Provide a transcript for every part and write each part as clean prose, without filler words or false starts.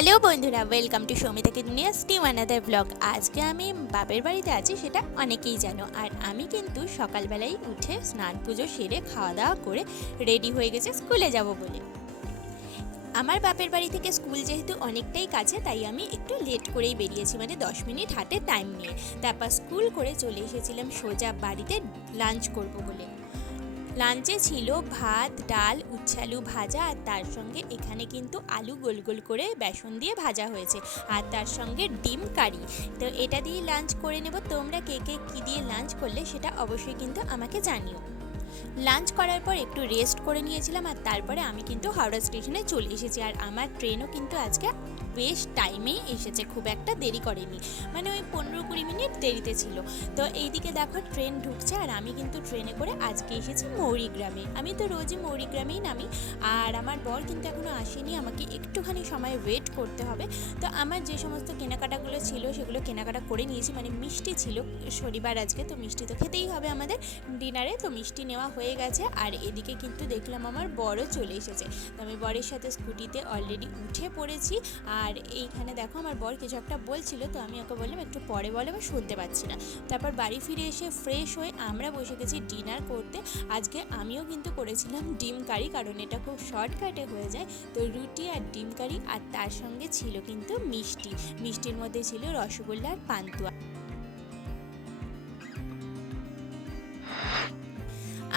Hello বন্ধুরা, welcome to Soumita দুনিয়াস new another blog. আজকে আমি বাপের বাড়িতে আছি, সেটা অনেকেই জানো। আর আমি কিন্তু সকালবেলায় উঠে স্নান পুজো সেরে খাওয়া দাওয়া করে রেডি হয়ে গেছে স্কুলে যাব বলে। আমার বাপের বাড়ি থেকে স্কুল যেহেতু অনেকটাই কাছে, তাই আমি একটু লেট করেই বেরিয়েছি, মানে 10 মিনিট হাতে টাইম নিয়ে। তারপর স্কুল করে চলে এসেছিলাম সোজা বাড়িতে লাঞ্চ করব বলে। লাঞ্চে ছিল ভাত, ডাল, উচ্ছে আলু ভাজা, আর তার সঙ্গে এখানে কিন্তু আলু গোল গোল করে বেসন দিয়ে ভাজা হয়েছে, আর তার সঙ্গে ডিম কারি। তো এটা দিয়ে লাঞ্চ করে নেব। তোমরা কে কে কী দিয়ে লাঞ্চ করলে সেটা অবশ্যই কিন্তু আমাকে জানিও। লাঞ্চ করার পর একটু রেস্ট করে নিয়েছিলাম, আর তারপরে আমি কিন্তু হাওড়া স্টেশনে চলে এসেছি। আর আমার ট্রেনও কিন্তু আজকে বেশ টাইমেই এসেছে, খুব একটা দেরি করেনি, মানে ওই 15-20 মিনিট দেরিতে ছিল। তো এইদিকে দেখো ট্রেন ঢুকছে, আর আমি কিন্তু ট্রেনে করে আজকে এসেছি মৌরিগ্রামে। আমি তো রোজই মৌরিগ্রামেই নামি, আর আমার বর কিন্তু এখনও আসেনি, আমাকে একটুখানি সময় ওয়েট করতে হবে। তো আমার যে সমস্ত কেনাকাটাগুলো ছিল সেগুলো কেনাকাটা করে নিয়েছি, মানে মিষ্টি ছিল শনিবার আজকে, তো মিষ্টি তো খেতেই হবে আমাদের ডিনারে, তো মিষ্টি নেওয়া হয়ে গেছে। আর এদিকে কিন্তু দেখলাম আমার বরও চলে এসেছে, তো আমি বরের সাথে স্কুটিতে অলরেডি উঠে পড়েছি। আর এইখানে দেখো আমার বর কিছু একটা বলছিল, তো আমি ওকে বললাম একটু পরে বলে, আমি শুনতে পাচ্ছি না। তারপর বাড়ি ফিরে এসে ফ্রেশ হয়ে আমরা বসে গেছি ডিনার করতে। আজকে আমিও কিন্তু করেছিলাম ডিম কারি, কারণ এটা খুব শর্টকাটে হয়ে যায়। তো রুটি আর ডিম কারি, আর তার সঙ্গে ছিল কিন্তু মিষ্টি। মিষ্টির মধ্যে ছিল রসগোল্লা আর পান্তুয়া।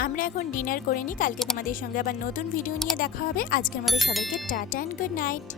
আমরা এখন ডিনার করে নিই, কালকে তোমাদের সঙ্গে আবার নতুন ভিডিও নিয়ে দেখা হবে। আজকের মধ্যে সবাইকে টাটা অ্যান্ড গুড নাইট।